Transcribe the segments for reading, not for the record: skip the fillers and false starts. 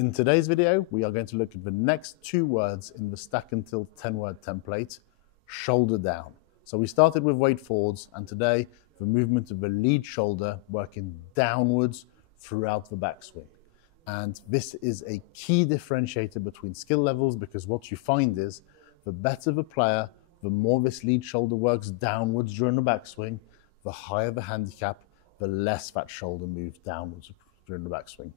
In today's video, we are going to look at the next two words in the stack and tilt 10-word template, shoulder down. So we started with weight forwards, and today the movement of the lead shoulder working downwards throughout the backswing. And this is a key differentiator between skill levels, because what you find is the better the player, the more this lead shoulder works downwards during the backswing, the higher the handicap, the less that shoulder moves downwards during the backswing.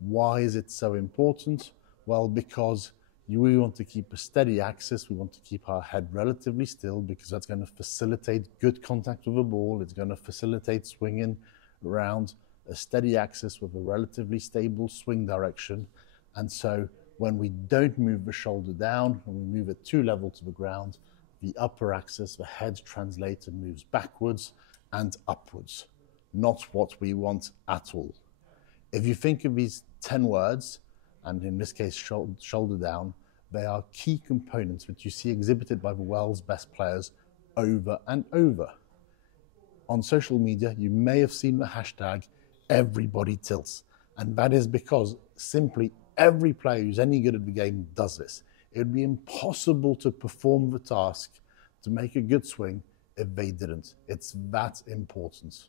Why is it so important? Well, because we want to keep a steady axis. We want to keep our head relatively still, because that's going to facilitate good contact with the ball. It's going to facilitate swinging around a steady axis with a relatively stable swing direction. And so when we don't move the shoulder down and we move it too level to the ground, the upper axis, the head translates and moves backwards and upwards. Not what we want at all. If you think of these 10 words, and in this case shoulder down, they are key components which you see exhibited by the world's best players over and over. On social media, you may have seen the hashtag everybody tilts, and that is because simply every player who's any good at the game does this. It would be impossible to perform the task, to make a good swing, if they didn't. It's that important.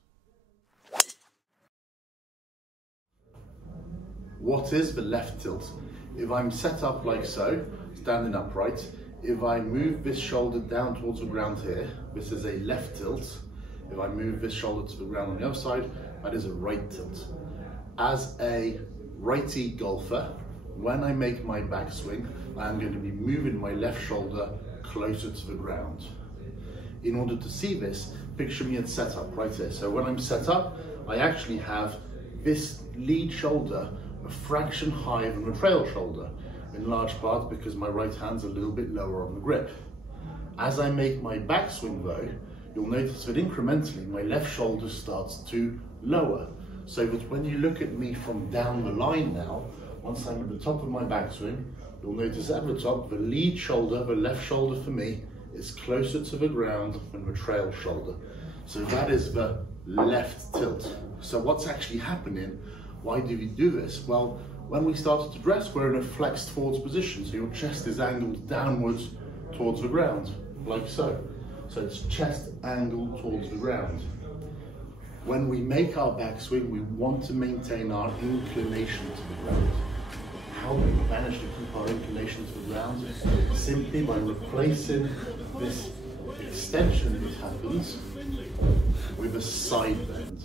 What is the left tilt? If I'm set up like so, standing upright, if I move this shoulder down towards the ground here, this is a left tilt. If I move this shoulder to the ground on the other side, that is a right tilt. As a righty golfer, when I make my backswing, I'm going to be moving my left shoulder closer to the ground. In order to see this, picture me at setup right here. So when I'm set up, I actually have this lead shoulder a fraction higher than the trail shoulder, in large part because my right hand's a little bit lower on the grip. As I make my backswing though, you'll notice that incrementally my left shoulder starts to lower, so that when you look at me from down the line now, once I'm at the top of my backswing, you'll notice at the top the lead shoulder, the left shoulder for me, is closer to the ground than the trail shoulder. So that is the left tilt. So what's actually happening? Why do we do this? Well, when we started to dress, we're in a flexed forwards position, so your chest is angled downwards towards the ground, like so. So it's chest angled towards the ground. When we make our backswing, we want to maintain our inclination to the ground. How do we manage to keep our inclination to the ground? Simply by replacing this extension that happens with a side bend.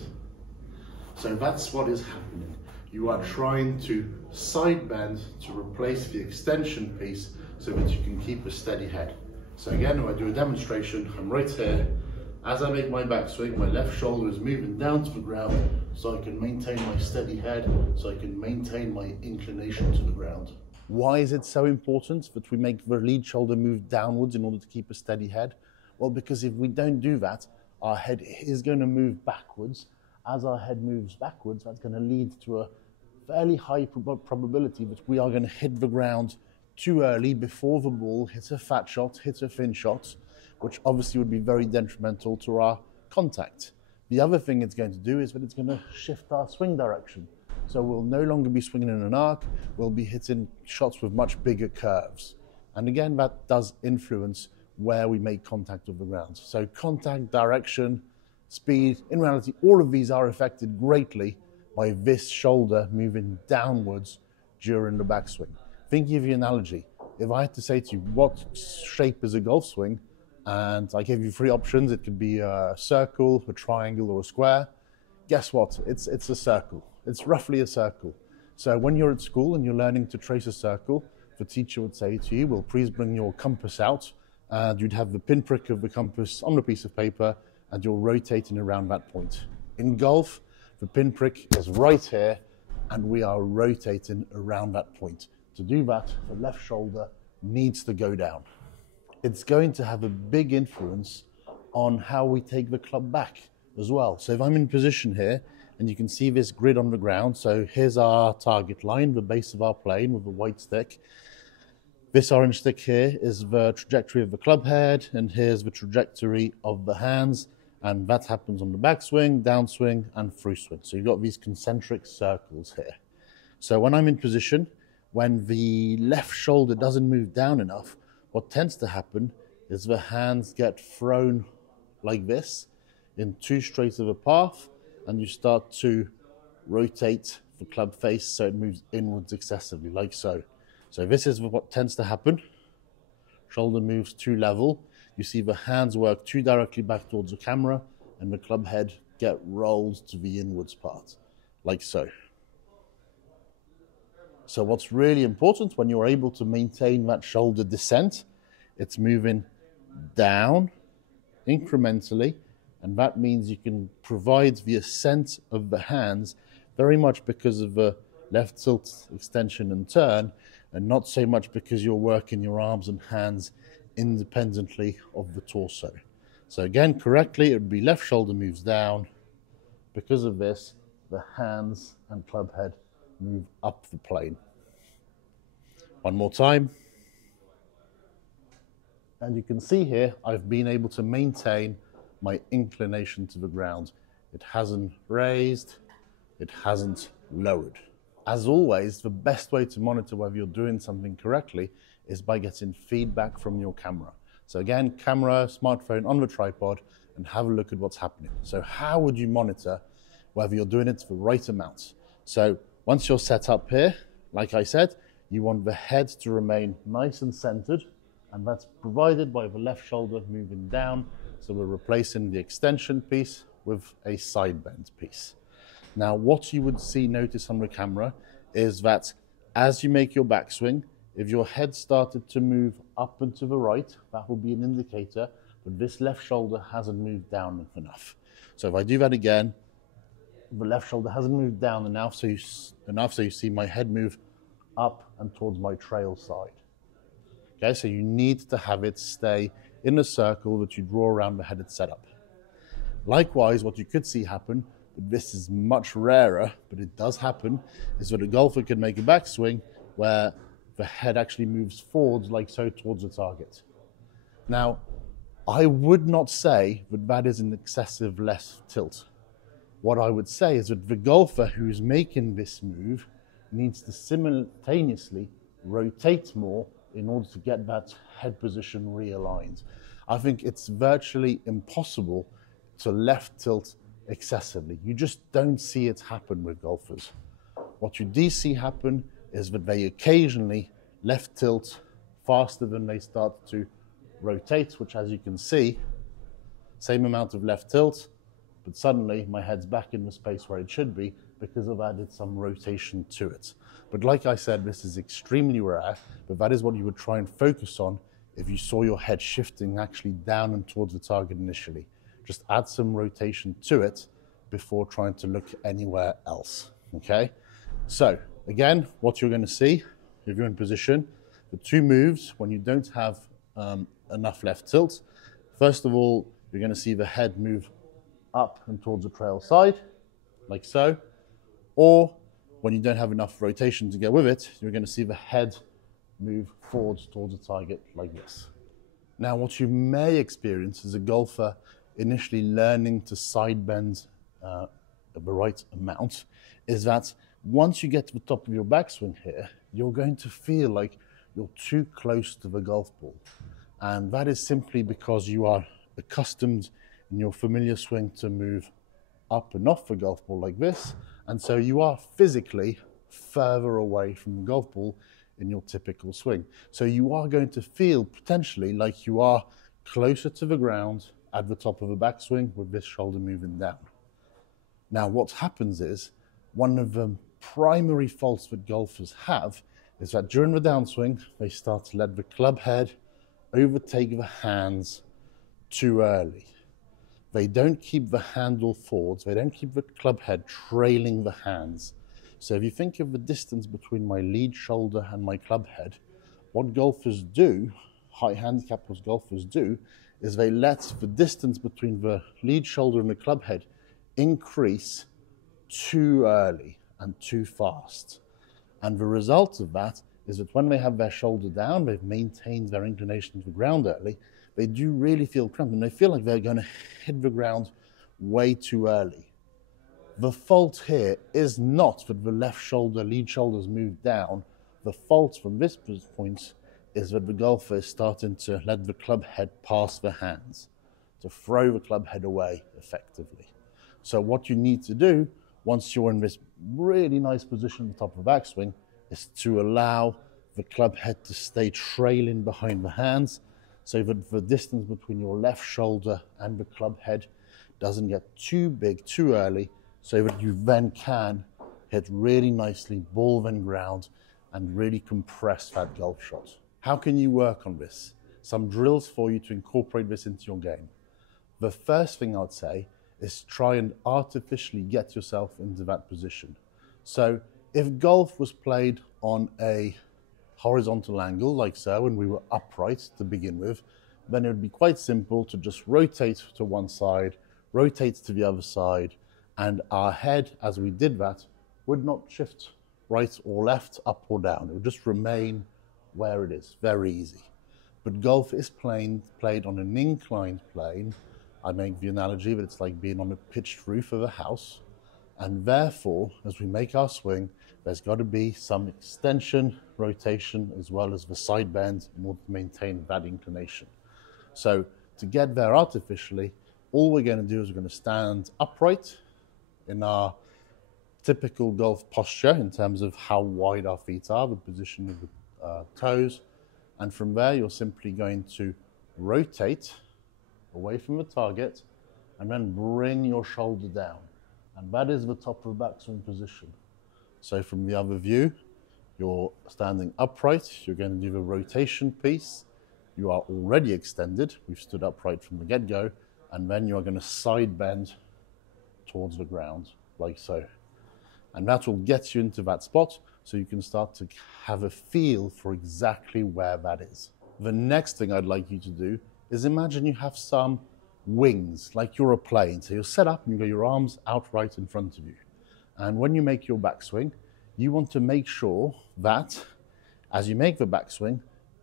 So that's what is happening. You are trying to side bend to replace the extension piece so that you can keep a steady head. So again, if I do a demonstration, I'm right here. As I make my backswing, my left shoulder is moving down to the ground so I can maintain my steady head, so I can maintain my inclination to the ground. Why is it so important that we make the lead shoulder move downwards in order to keep a steady head? Well, because if we don't do that, our head is going to move backwards. As our head moves backwards, that's going to lead to a fairly high probability that we are going to hit the ground too early before the ball hits a fat shot, hits a thin shot, which obviously would be very detrimental to our contact. The other thing it's going to do is that it's going to shift our swing direction. So we'll no longer be swinging in an arc, we'll be hitting shots with much bigger curves. And again, that does influence where we make contact with the ground. So contact, direction, speed, in reality, all of these are affected greatly by this shoulder moving downwards during the backswing. Thinking of the analogy, if I had to say to you, what shape is a golf swing? And I gave you three options. It could be a circle, a triangle, or a square. Guess what? It's a circle. It's roughly a circle. So when you're at school and you're learning to trace a circle, the teacher would say to you, well, please bring your compass out. And you'd have the pinprick of the compass on a piece of paper, and you're rotating around that point. In golf, the pinprick is right here, and we are rotating around that point. To do that, the left shoulder needs to go down. It's going to have a big influence on how we take the club back as well. So if I'm in position here, and you can see this grid on the ground, so here's our target line, the base of our plane with the white stick. This orange stick here is the trajectory of the club head, and here's the trajectory of the hands. And that happens on the backswing, downswing, and through swing. So you've got these concentric circles here. So when I'm in position, when the left shoulder doesn't move down enough, what tends to happen is the hands get thrown like this in too straight of a path, and you start to rotate the club face so it moves inwards excessively, like so. So this is what tends to happen. Shoulder moves too level. You see the hands work too directly back towards the camera, and the club head get rolled to the inwards part, like so. So what's really important when you're able to maintain that shoulder descent, it's moving down incrementally, and that means you can provide the ascent of the hands very much because of the left tilt, extension and turn, and not so much because you're working your arms and hands independently of the torso. So again, correctly, it would be left shoulder moves down. Because of this, the hands and club head move up the plane. One more time. And you can see here, I've been able to maintain my inclination to the ground. It hasn't raised, it hasn't lowered. As always, the best way to monitor whether you're doing something correctly is by getting feedback from your camera. So again, camera, smartphone on the tripod, and have a look at what's happening. So how would you monitor whether you're doing it to the right amount? So once you're set up here, like I said, you want the head to remain nice and centered, and that's provided by the left shoulder moving down. So we're replacing the extension piece with a side bend piece. Now, what you would notice on the camera is that as you make your backswing, if your head started to move up and to the right, that will be an indicator that this left shoulder hasn't moved down enough. So if I do that again, the left shoulder hasn't moved down enough, so you see my head move up and towards my trail side. Okay, so you need to have it stay in a circle that you draw around the headed setup. Likewise, what you could see happen, but this is much rarer, but it does happen, is that a golfer could make a backswing where the head actually moves forwards like so towards the target. Now, I would not say that that is an excessive left tilt. What I would say is that the golfer who's making this move needs to simultaneously rotate more in order to get that head position realigned. I think it's virtually impossible to left tilt excessively. You just don't see it happen with golfers. What you do see happen is that they occasionally left tilt faster than they start to rotate, which, as you can see, same amount of left tilt, but suddenly my head's back in the space where it should be because I've added some rotation to it. But like I said, this is extremely rare, but that is what you would try and focus on if you saw your head shifting actually down and towards the target initially. Just add some rotation to it before trying to look anywhere else, okay? So again, what you're going to see, if you're in position, the two moves when you don't have enough left tilt. First of all, you're going to see the head move up and towards the trail side, like so. Or when you don't have enough rotation to go with it, you're going to see the head move forwards towards the target like this. Now, what you may experience as a golfer initially learning to side bend the right amount is that once you get to the top of your backswing here, you're going to feel like you're too close to the golf ball. And that is simply because you are accustomed in your familiar swing to move up and off the golf ball like this. And so you are physically further away from the golf ball in your typical swing. So you are going to feel potentially like you are closer to the ground at the top of a backswing with this shoulder moving down. Now, what happens is, one of the primary faults that golfers have is that during the downswing, they start to let the club head overtake the hands too early. They don't keep the handle forwards, they don't keep the club head trailing the hands. So if you think of the distance between my lead shoulder and my club head, what golfers do, high handicap golfers do, is they let the distance between the lead shoulder and the club head increase too early and too fast. And the result of that is that when they have their shoulder down, they've maintained their inclination to the ground early, they do really feel cramped and they feel like they're going to hit the ground way too early. The fault here is not that the left shoulder, lead shoulder's moved down. The fault from this point is that the golfer is starting to let the club head pass the hands, to throw the club head away effectively. So what you need to do, once you're in this really nice position at the top of the backswing, is to allow the club head to stay trailing behind the hands, so that the distance between your left shoulder and the club head doesn't get too big too early, so that you then can hit really nicely ball then ground and really compress that golf shot. How can you work on this? Some drills for you to incorporate this into your game. The first thing I'd say is try and artificially get yourself into that position. So if golf was played on a horizontal angle like so, and we were upright to begin with, then it would be quite simple to just rotate to one side, rotate to the other side, and our head, as we did that, would not shift right or left, up or down. It would just remain where it is, very easy. But golf is played on an inclined plane. I make the analogy that it's like being on a pitched roof of a house, and therefore, as we make our swing, there's got to be some extension, rotation, as well as the side bend in order to maintain that inclination. So to get there artificially, all we're going to do is we're going to stand upright in our typical golf posture in terms of how wide our feet are, the position of the toes. And from there, you're simply going to rotate away from the target and then bring your shoulder down. And that is the top of the backswing position. So from the other view, you're standing upright, you're going to do the rotation piece. You are already extended, we've stood upright from the get-go, and then you are going to side bend towards the ground, like so. And that will get you into that spot, so you can start to have a feel for exactly where that is. The next thing I'd like you to do is imagine you have some wings, like you're a plane. So you're set up and you've got your arms out right in front of you. And when you make your backswing, you want to make sure that as you make the backswing,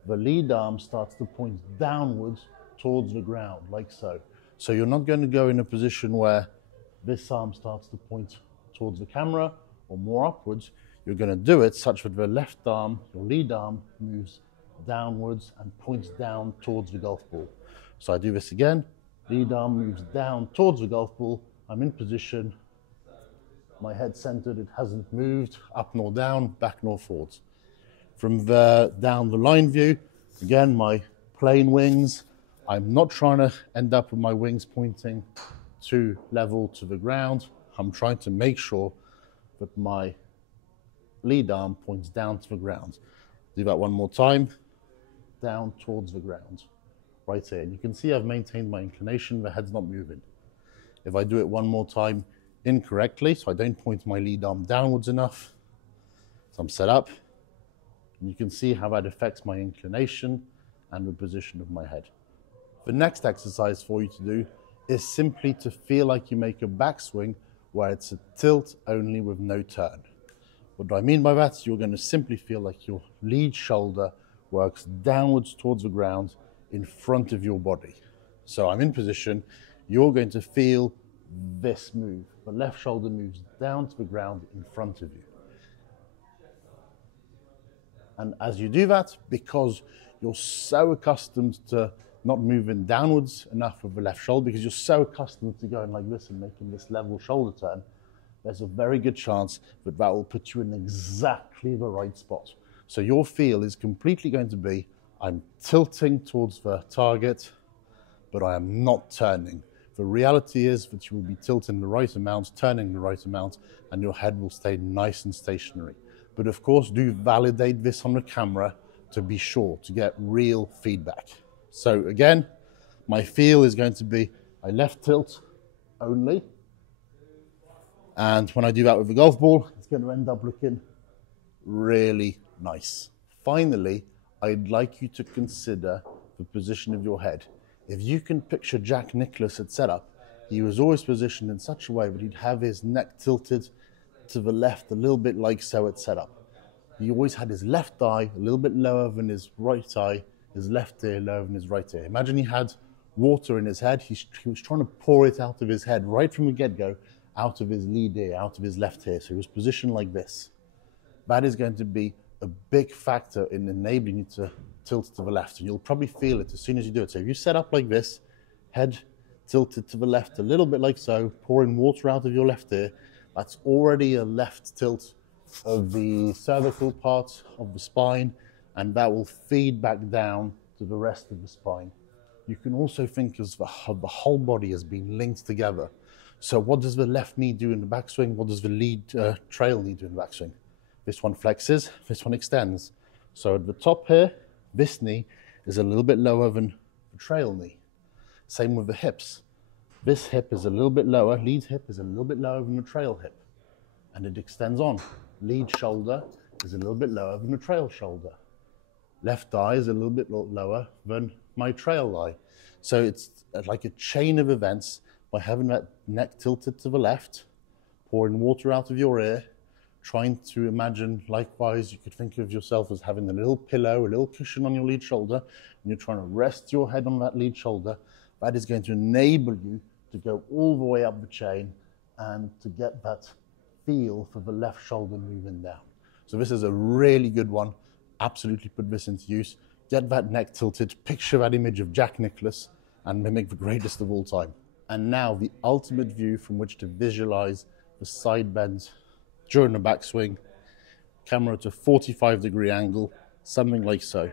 the lead arm starts to point downwards towards the ground, like so. So you're not going to go in a position where this arm starts to point towards the camera or more upwards. You're going to do it such that the left arm, your lead arm, moves downwards and points down towards the golf ball. So I do this again. Lead arm moves down towards the golf ball. I'm in position. My head centered. It hasn't moved up nor down, back nor forwards. From the down the line view, again, my plane wings. I'm not trying to end up with my wings pointing to level to the ground. I'm trying to make sure that my lead arm points down to the ground. Do that one more time. Down towards the ground. Right here. And you can see I've maintained my inclination, the head's not moving. If I do it one more time incorrectly, so I don't point my lead arm downwards enough, so I'm set up, and you can see how that affects my inclination and the position of my head. The next exercise for you to do is simply to feel like you make a backswing where it's a tilt only with no turn. What do I mean by that? You're going to simply feel like your lead shoulder works downwards towards the ground in front of your body. So I'm in position, you're going to feel this move. The left shoulder moves down to the ground in front of you. And as you do that, because you're so accustomed to not moving downwards enough with the left shoulder, because you're so accustomed to going like this and making this level shoulder turn, there's a very good chance that that will put you in exactly the right spot. So your feel is completely going to be, I'm tilting towards the target, but I am not turning. The reality is that you will be tilting the right amount, turning the right amount, and your head will stay nice and stationary. But of course, do validate this on the camera to be sure to get real feedback. So again, my feel is going to be, I left tilt only. And when I do that with the golf ball, it's going to end up looking really nice. Finally, I'd like you to consider the position of your head. If you can picture Jack Nicklaus at setup, he was always positioned in such a way that he'd have his neck tilted to the left a little bit like so at setup. He always had his left eye a little bit lower than his right eye, his left ear lower than his right ear. Imagine he had water in his head. He was trying to pour it out of his head right from the get-go, out of his lead ear, out of his left ear. So he was positioned like this. That is going to be a big factor in enabling you to tilt to the left. And you'll probably feel it as soon as you do it. So if you set up like this, head tilted to the left a little bit like so, pouring water out of your left ear, that's already a left tilt of the cervical part of the spine, and that will feed back down to the rest of the spine. You can also think of the whole body as being linked together. So what does the left knee do in the backswing? What does the lead trail knee do in the backswing? This one flexes, this one extends. So at the top here, this knee is a little bit lower than the trail knee. Same with the hips. This hip is a little bit lower, lead hip is a little bit lower than the trail hip. And it extends on. Lead shoulder is a little bit lower than the trail shoulder. Left eye is a little bit lower than my trail eye. So it's like a chain of events. By having that neck tilted to the left, pouring water out of your ear, trying to imagine, likewise, you could think of yourself as having a little pillow, a little cushion on your lead shoulder, and you're trying to rest your head on that lead shoulder. That is going to enable you to go all the way up the chain and to get that feel for the left shoulder moving down. So this is a really good one. Absolutely put this into use. Get that neck tilted, picture that image of Jack Nicklaus, and mimic the greatest of all time. And now the ultimate view from which to visualize the side bend during the backswing. Camera to 45-degree angle, something like so.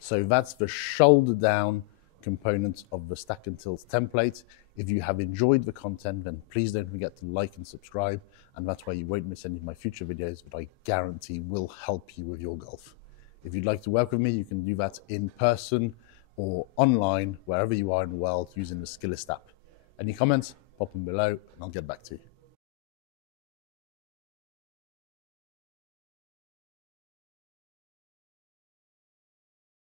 So that's the shoulder down component of the stack and tilt template. If you have enjoyed the content, then please don't forget to like and subscribe, and that's why you won't miss any of my future videos that I guarantee will help you with your golf. If you'd like to work with me, you can do that in person or online, wherever you are in the world, using the Skillist app. Any comments, pop them below and I'll get back to you.